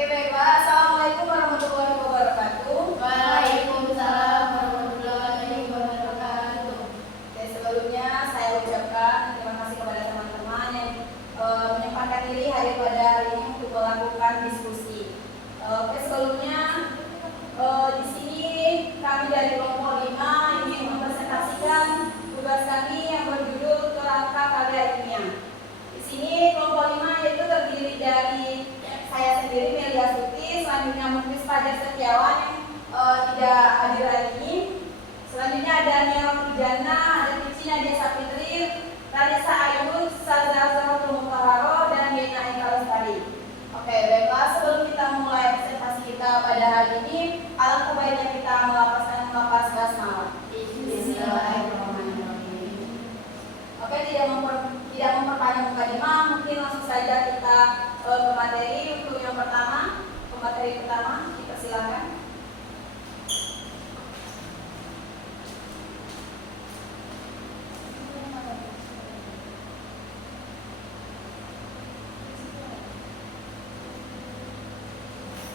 Oke, baiklah. Assalamualaikum warahmatullahi wabarakatuh. Waalaikumsalam warahmatullahi wabarakatuh. Oke, sebelumnya saya ucapkan terima kasih kepada teman-teman yang menyempatkan diri hadir pada hari ini untuk melakukan diskusi. Oke, sebelumnya di sini kami dari kelompok 5 ingin mempresentasikan tugas kami yang berjudul Kerangka Karya Ilmiah. Di sini kelompok 5 yaitu terdiri dari saya sendiri Melia Suti, selanjutnya Muklis Fajar Setiawan yang tidak hadir hari ini. Selanjutnya ada Nia Pujana, ada Cici Nadia Sapitri, Ranisa Ayu, Saza Zahratul Mutaharo, dan Yena Eka Lestari. Oke, baiklah, sebelum kita mulai presentasi kita pada hari ini, alangkah baiknya kita melapas basmalah. Bismillahirrahmanirrahim. Oke, tidak memperpanjang mukadimah, mungkin langsung saja kita ke materi. Untuk yang pertama, materi pertama, dipersilakan.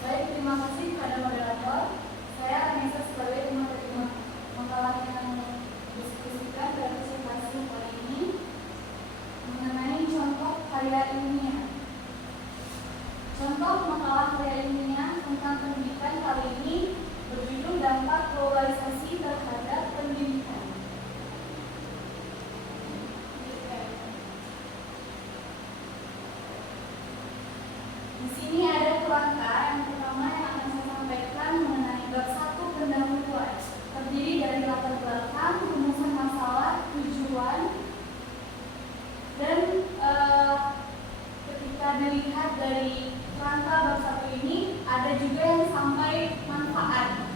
Baik, terima kasih kepada moderator. Saya Anissa sebagai pemateri makalah yang diskusikan pada presentasi kali ini mengenai contoh karya ilmiah. Contoh makalah karya ilmiah tentang pendidikan kali ini berjudul Dampak Globalisasi Terhadap Pendidikan. Di sini ada kerangka yang pertama yang akan saya sampaikan mengenai bab 1 pendahuluan, terdiri dari latar belakang, rumusan masalah, tujuan, dan ketika dilihat dari kerangka bab 1 ini ada juga yang sampai manfaat.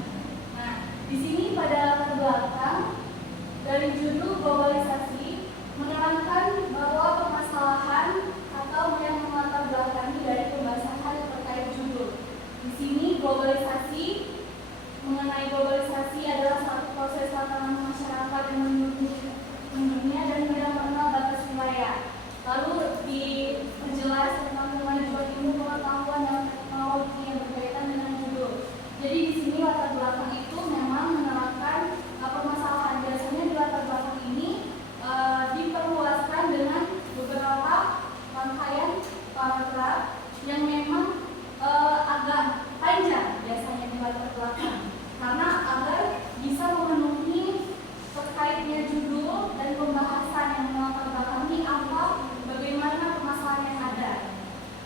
Nah, di sini pada latar belakang dari judul globalisasi menerangkan bahwa permasalahan atau yang melatar belakangi dari pembahasan terkait judul. Di sini globalisasi, mengenai globalisasi adalah satu proses tatanan masyarakat yang mendunia dan tidak mengenal batas wilayah. Lalu diperjelas tentang kemajuan ilmu pengetahuan dan teknologi yang berkaitan dengan judul. Jadi di sini latar belakang itu memang menerangkan permasalahan. Biasanya di latar belakang ini diperluaskan dengan beberapa rangkaian paragraf yang memang agak panjang biasanya di latar belakang, karena agar bisa memenuhi terkaitnya judul dan pembahasan yang melatar belakangi apa, bagaimana permasalahan yang ada.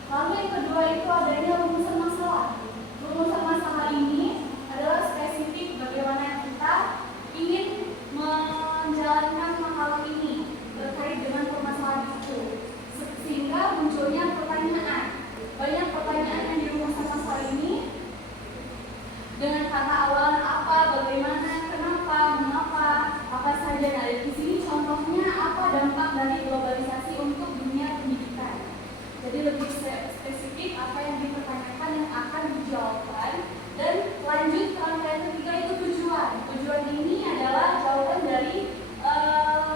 Lalu yang kedua itu adanya rumusan masalah. Rumusan masalah ini adalah spesifik bagaimana kita ingin menjalankan makalah ini terkait dengan permasalahan itu, sehingga munculnya pertanyaan. Banyak pertanyaan yang di rumusan masalah ini dengan kata awalan apa, bagaimana, kenapa, mengapa, apa saja. Nah, di sini contohnya apa dampak dari globalisasi untuk dunia pendidikan. Jadi lebih spesifik apa yang dipertanyakan yang akan dijawabkan. Dan lanjut ke rangkaian ketiga itu tujuan. Tujuan ini adalah jawaban dari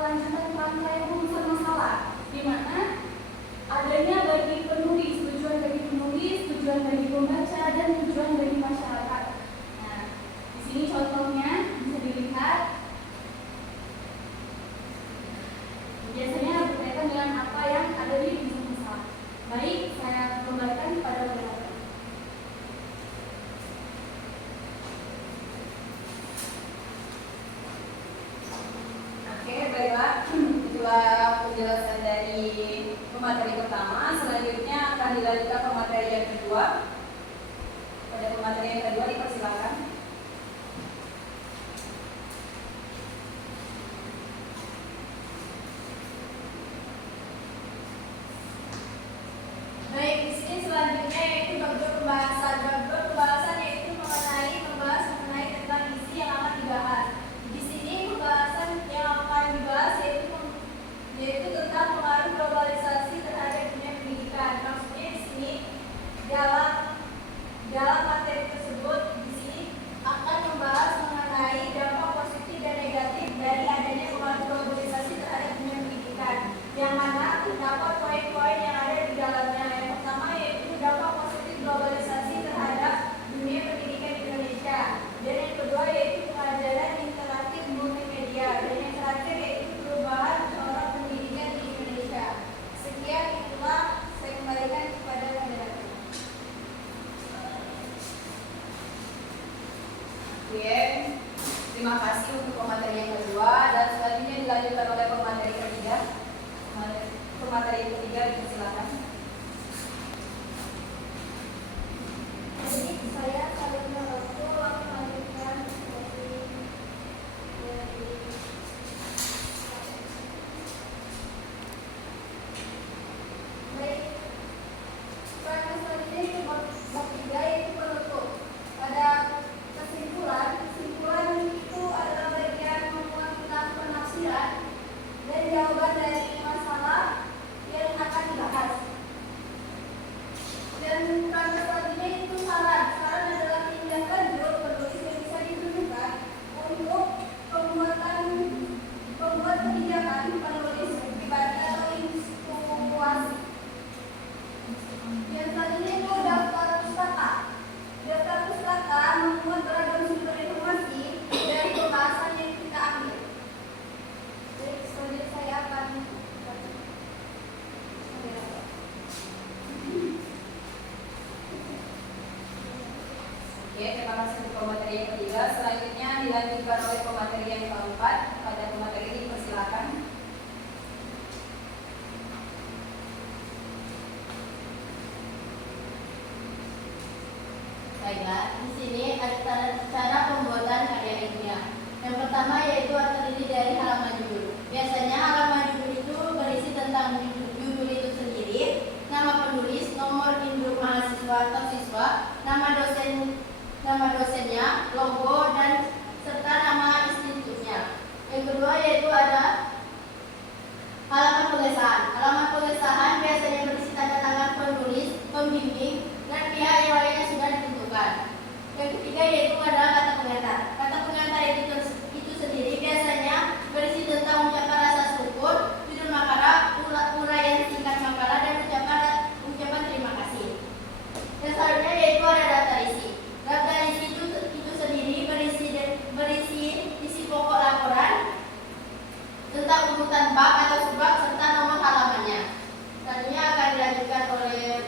lanjutan rangkaian rumusan masalah, di mana adanya bagi penulis, tujuan bagi penulis, tujuan bagi pembaca, dan tujuan bagi masyarakat. Nah, di sini contohnya bisa dilihat. Biasanya berkaitan dengan apa yang ada di rumusan masalah. Baik, saya kembalikan kepada moderator. Oke, baiklah. Itulah penjelasan dari pemateri pertama. Selanjutnya akan dilanjutkan pemateri yang kedua. Pada pemateri yang kedua dipersilakan. Baik, di sini selanjutnya yaitu bab 2 pembahasan. Bab 2 pembahasan yaitu membahas mengenai tentang isi yang akan dibahas. Di sini pembahasan yang akan dibahas yaitu tentang pengaruh globalisasi terhadap dunia pendidikan. Maksudnya di sini dalam materi tersebut di sini Oke, terima kasih untuk pemateri yang kedua dan selanjutnya dilanjutkan oleh pemateri ketiga. Pemateri ketiga dipersilakan. Jadi saya Salina Roko akan melanjutkan dari baik. Pada selanjutnya itu bab 3 yaitu penutup. Pada kesimpulan itu adalah bagian membuat tentang penafsiran dan jawaban dari masalah yang akan dibahas. Dan pada selanjutnya itu saran adalah tindak lanjut penulis yang bisa ditujukan untuk pembuat kebijakan penulis pribadi atau insinuasi. Yang selanjutnya itu daftar pustaka. Daftar pustaka memuat beragam sumber informasi dari pembahasan yang kita ambil. Jadi selanjutnya saya akan Oke, terima kasih untuk pemateri yang ketiga. Selanjutnya dilanjutkan oleh pemateri yang keempat. Pada pemateri ini dipersilakan. Baiklah, di sini ada cara pembuatan karya ilmiah. Yang pertama yaitu terdiri dari halaman judul. Biasanya halaman judul itu berisi tentang judul itu sendiri, nama penulis, nomor induk mahasiswa atau siswa, nama dosennya, logo dan serta nama institutnya. Yang kedua yaitu ada halaman pengesahan. Halaman pengesahan biasanya berisi tanda tangan penulis, pembimbing, dan pihak yang lainnya sudah ditentukan. Yang ketiga yaitu adalah kata pengantar. Kata pengantar itu sendiri biasanya berisi tentang ucapan rasa syukur, judul makalah, uraian singkat makalah, dan ucapan terima kasih. Yang selanjutnya yaitu ada daftar isi. Daftar isi itu sendiri berisi isi pokok laporan tentang urutan bab atau subbab serta nomor halamannya. Selanjutnya akan dilanjutkan oleh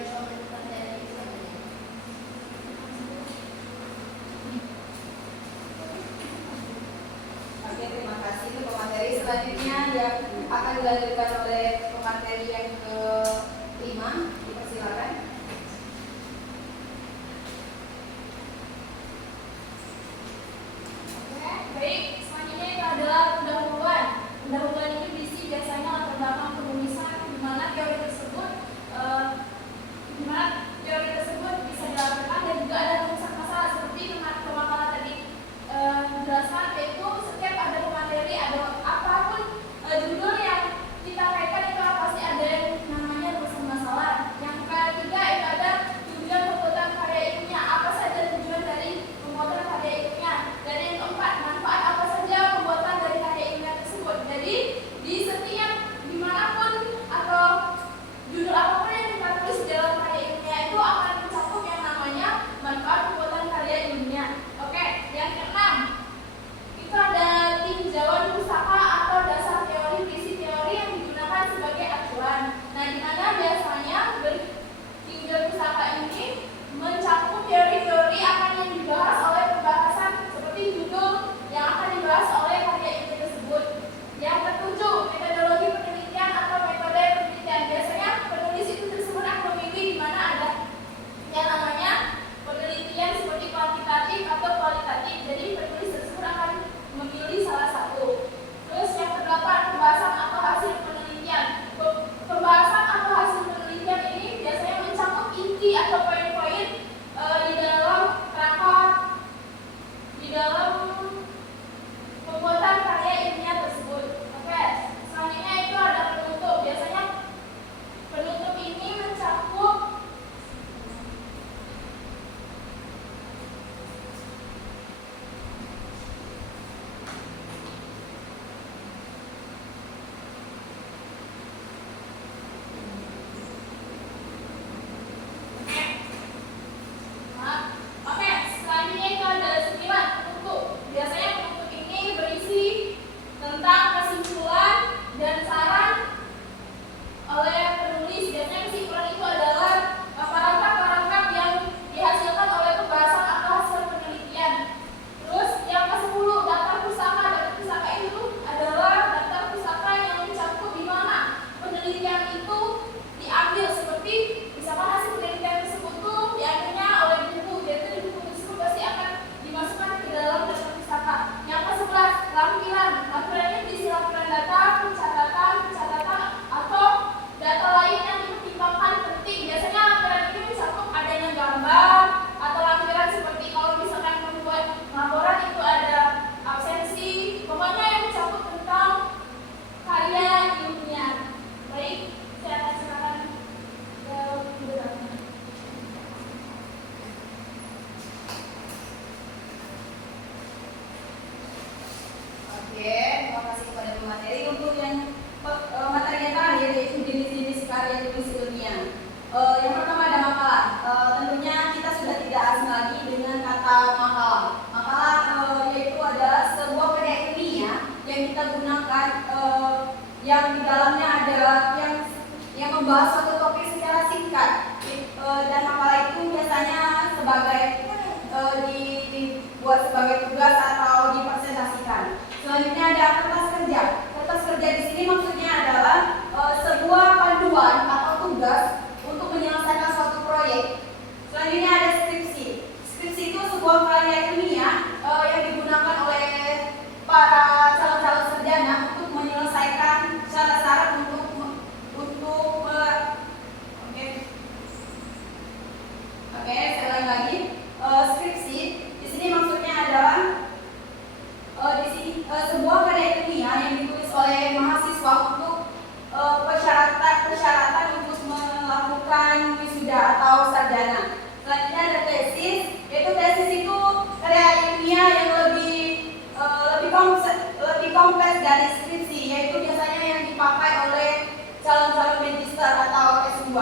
Oke, terima kasih untuk pemateri. Selanjutnya yang akan dilanjutkan oleh pemateri yang kelima. Dipersilakan. baik, selanjutnya itu adalah pendahuluan. Pendahuluan ini berisi biasanya latar belakang penulisan di mana teori tersebut bisa dilakukan dan juga ada rumusan masalah seperti pemakalan tadi dijelaskan, yaitu setiap ada pemateri ada apapun judul yang kita kaitkan itu membahas suatu topik secara singkat. Dan makalah itu biasanya sebagai dibuat sebagai tugas atau dipresentasikan. Selanjutnya ada kertas kerja. Kertas kerja di sini maksudnya adalah sebuah panduan atau tugas untuk menyelesaikan suatu proyek. Selanjutnya ada skripsi. Skripsi itu sebuah karya ilmiah yang digunakan oleh para calon-calon sarjana untuk menyelesaikan syarat-syarat Oke, saya ulang lagi. Skripsi di sini maksudnya adalah sebuah karya ilmiah yang ditulis oleh mahasiswa untuk persyaratan untuk melakukan wisuda atau sarjana. Selanjutnya ada tesis, yaitu tesis itu karya ilmiah yang lebih kompleks dari skripsi, yaitu biasanya yang dipakai oleh calon-calon magister atau S2.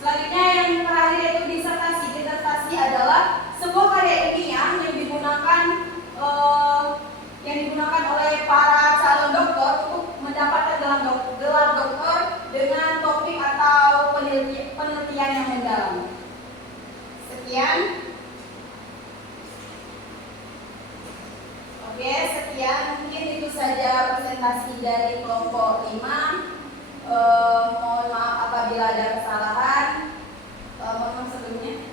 Selanjutnya yang terakhir yaitu disertasi. Disertasi adalah sebuah karya ilmiah yang digunakan oleh para calon doktor untuk mendapatkan gelar doktor dengan topik atau penelitian yang mendalam. Sekian. Oke, sekian. Mungkin itu saja presentasi dari kelompok 5. Mohon maaf apabila ada kesalahan. Mohon maaf sebelumnya.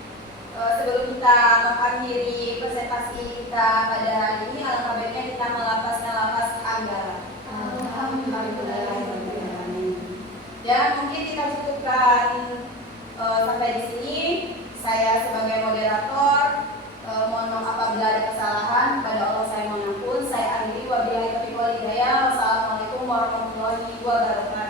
Sebelum kita mengakhiri presentasi kita pada hari ini, alangkah baiknya kita melafazkan lafaz anggaran. Dan mungkin kita cukupkan sampai di sini. Saya sebagai moderator mohon maaf apabila ada kesalahan. Pada Allah saya mohon ampun. Saya akhiri wabillahi taufiq wal hidayah. Wassalamualaikum warahmatullahi wabarakatuh.